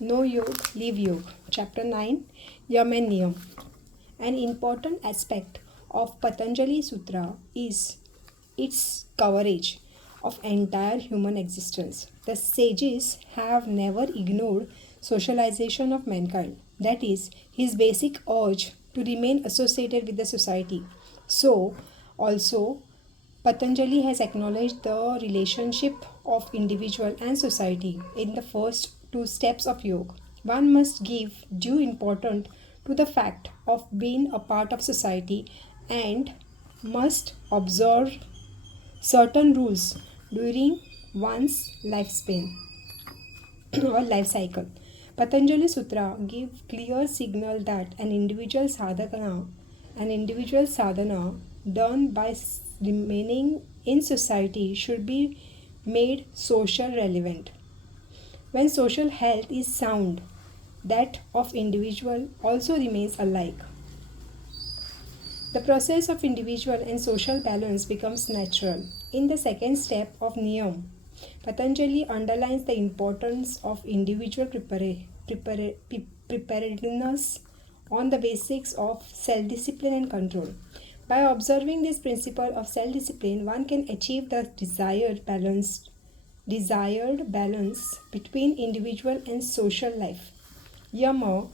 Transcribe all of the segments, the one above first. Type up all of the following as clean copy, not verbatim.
No Yog, Leave Yog. Chapter 9, Yama and Niyam. An important aspect of Patanjali Sutra is its coverage of entire human existence. The sages have never ignored socialization of mankind, that is, his basic urge to remain associated with the society. So, also, Patanjali has acknowledged the relationship of individual and society in the first two steps of yoga. One must give due importance to the fact of being a part of society and must observe certain rules during one's lifespan or life cycle. Patanjali Sutra give clear signal that an individual sadhana done by remaining in society should be made social relevant. When social health is sound, that of individual also remains alike. The process of individual and social balance becomes natural. In the second step of Niyam, Patanjali underlines the importance of individual preparedness on the basics of self-discipline and control. By observing this principle of self-discipline, one can achieve the desired balance between individual and social life. Yama,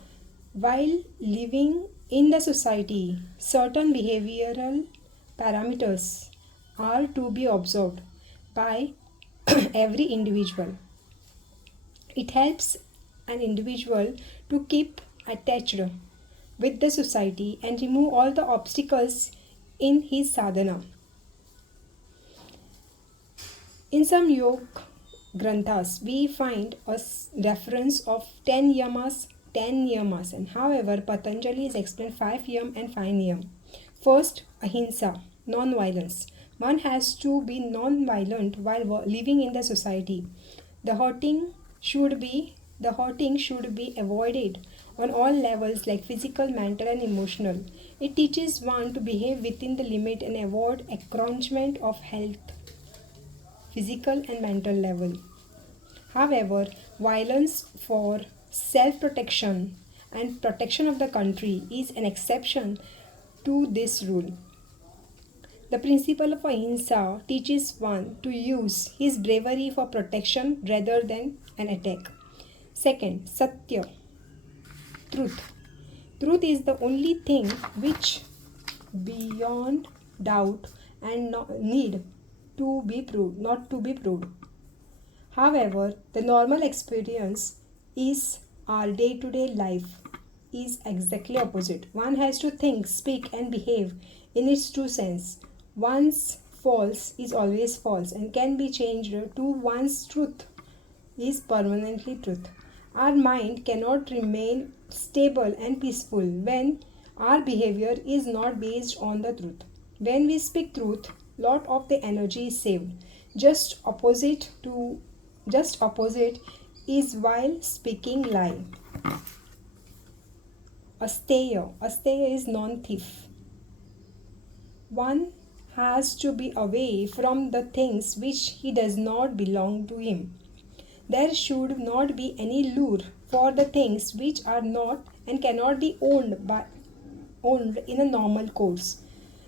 while living in the society, certain behavioral parameters are to be observed by every individual. It helps an individual to keep attached with the society and remove all the obstacles in his sadhana. In some yoga granthas, we find a reference of 10 yamas, 10 niyamas, and however, Patanjali has explained 5 yam and 5 niyam. First, ahimsa, non-violence. One has to be non-violent while living in the society. The hurting should be avoided on all levels like physical, mental and emotional. It teaches one to behave within the limit and avoid encroachment of health, physical and mental level. However, violence for self-protection and protection of the country is an exception to this rule. The principle of ahimsa teaches one to use his bravery for protection rather than an attack. Second, satya, truth. Truth is the only thing which beyond doubt and need to be proved, not to be proved. However, the normal experience is our day-to-day life is exactly opposite. One has to think, speak and behave in its true sense. One's false is always false and can be changed to one's truth is permanently truth. Our mind cannot remain stable and peaceful when our behavior is not based on the truth. When we speak truth, lot of the energy is saved. Just opposite is while speaking lie. Asteya is non-thief. One has to be away from the things which he does not belong to him. There should not be any lure for the things which are not and cannot be owned in a normal course.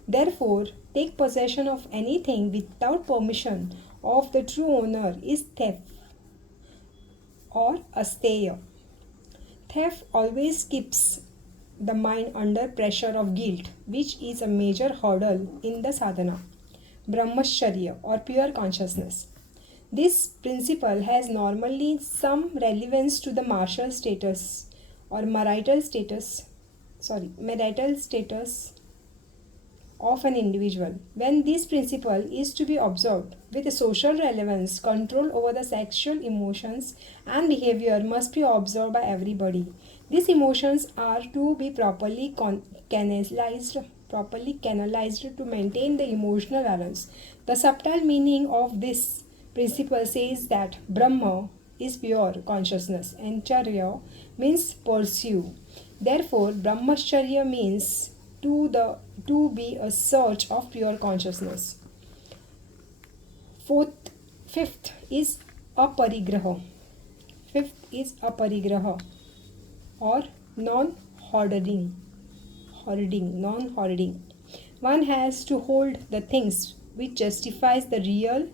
Therefore, take possession of anything without permission of the true owner is theft or asteya. Theft always keeps the mind under pressure of guilt, which is a major hurdle in the sadhana. Brahmacharya or pure consciousness. This principle has normally some relevance to the marital status of an individual. When this principle is to be observed with a social relevance, control over the sexual emotions and behavior must be observed by everybody. These emotions are to be properly canalized to maintain the emotional balance. The subtle meaning of this principle says that Brahma is pure consciousness and Charya means pursue. Therefore, Brahmacharya means to be a search of pure consciousness. Fifth is aparigraha. Fifth is aparigraha or non-hoarding. Non-hoarding. One has to hold the things which justifies the real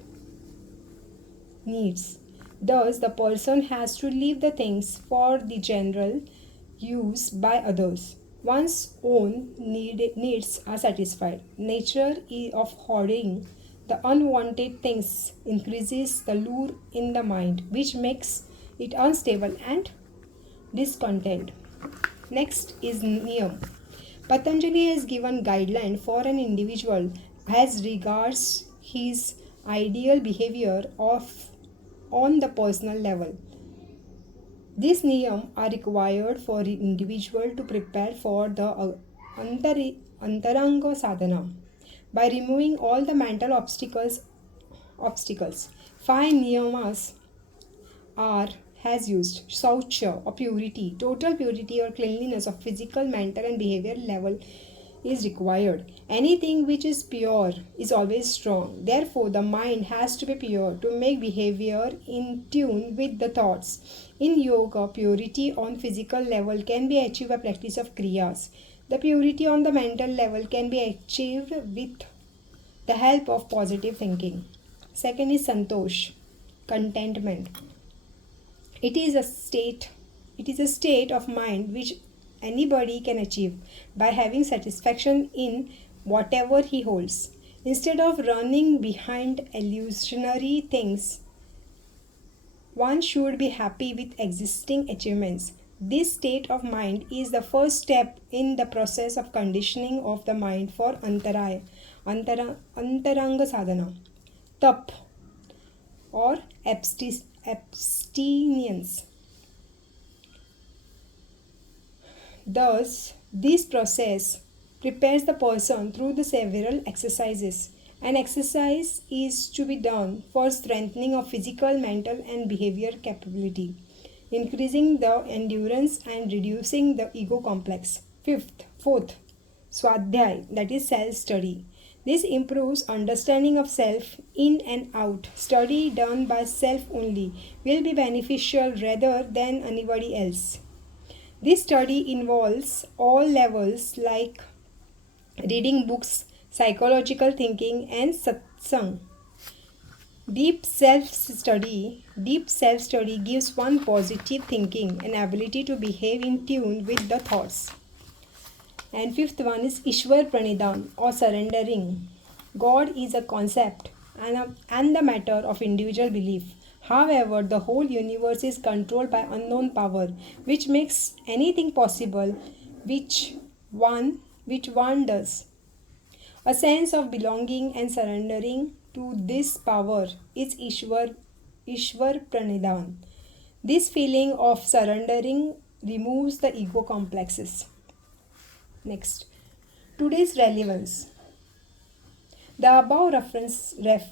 needs. Thus, the person has to leave the things for the general use by others. One's own needs are satisfied. Nature of hoarding the unwanted things increases the lure in the mind, which makes it unstable and discontent. Next is Niyam. Patanjali has given guideline for an individual as regards his ideal behavior on the personal level. These niyam are required for the individual to prepare for the antaranga sadhana by removing all the mental obstacles. Five niyamas are has used saucha or purity, total purity or cleanliness of physical, mental and behavioral level is required. Anything which is pure is always strong. Therefore, the mind has to be pure to make behavior in tune with the thoughts. In yoga, purity on physical level can be achieved by practice of kriyas. The purity on the mental level can be achieved with the help of positive thinking. Second is santosh, contentment. It is a state of mind which anybody can achieve by having satisfaction in whatever he holds. Instead of running behind illusionary things, one should be happy with existing achievements. This state of mind is the first step in the process of conditioning of the mind for antaranga sadhana, tap or abstinence. Thus, this process prepares the person through the several exercises. An exercise is to be done for strengthening of physical, mental and behavior capability, increasing the endurance and reducing the ego complex. Fourth, swadhyay, that is self-study. This improves understanding of self in and out. Study done by self only will be beneficial rather than anybody else. This study involves all levels like reading books, psychological thinking and satsang. Deep self-study gives one positive thinking and ability to behave in tune with the thoughts. And fifth one is Ishwar Pranidhan or surrendering. God is a concept and the matter of individual belief. However, the whole universe is controlled by unknown power, which makes anything possible which one does. A sense of belonging and surrendering to this power is Ishwar Pranidhan. This feeling of surrendering removes the ego complexes. Next, today's relevance. The above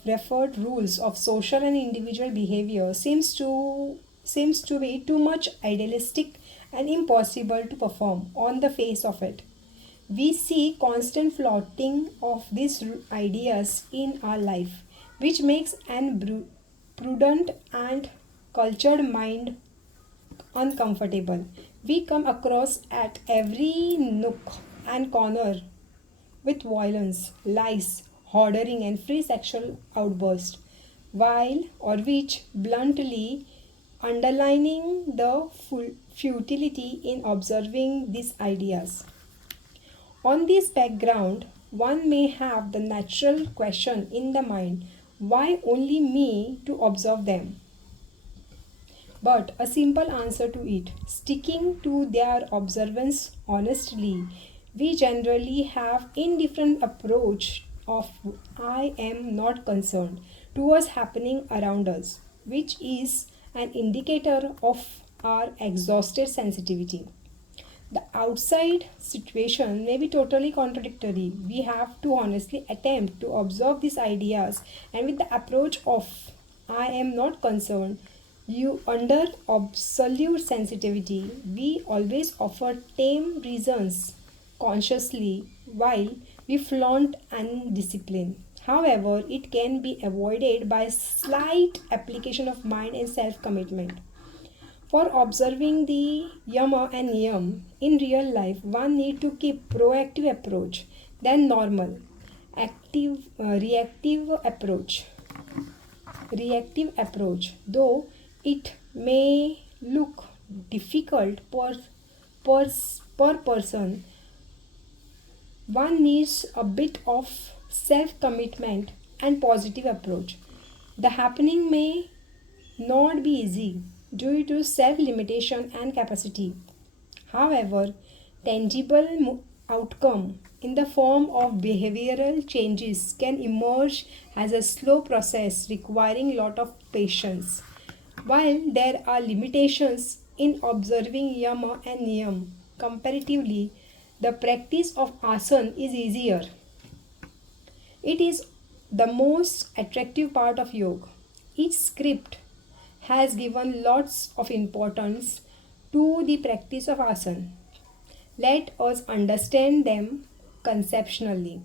referred rules of social and individual behavior seems to be too much idealistic and impossible to perform on the face of it. We see constant flaunting of these ideas in our life, which makes an prudent and cultured mind uncomfortable. We come across at every nook and corner with violence, lies, hoarding and free sexual outbursts, which bluntly underlining the futility in observing these ideas. On this background, one may have the natural question in the mind, why only me to observe them? But a simple answer to it, sticking to their observance honestly, we generally have indifferent approach of I am not concerned towards happening around us, which is an indicator of our exhausted sensitivity. The outside situation may be totally contradictory. We have to honestly attempt to observe these ideas, and with the approach of I am not concerned, you under absolute sensitivity, we always offer tame reasons consciously while we flaunt undiscipline. However, it can be avoided by slight application of mind and self-commitment. For observing the yama and niyam in real life, one need to keep proactive approach than normal active reactive approach. Though it may look difficult per, per person, one needs a bit of self commitment and positive approach. The happening may not be easy due to self limitation and capacity. However, tangible outcome in the form of behavioral changes can emerge as a slow process requiring lot of patience. While there are limitations in observing yama and niyam, comparatively, the practice of asana is easier. It is the most attractive part of yoga. Each script has given lots of importance to the practice of asana. Let us understand them conceptually.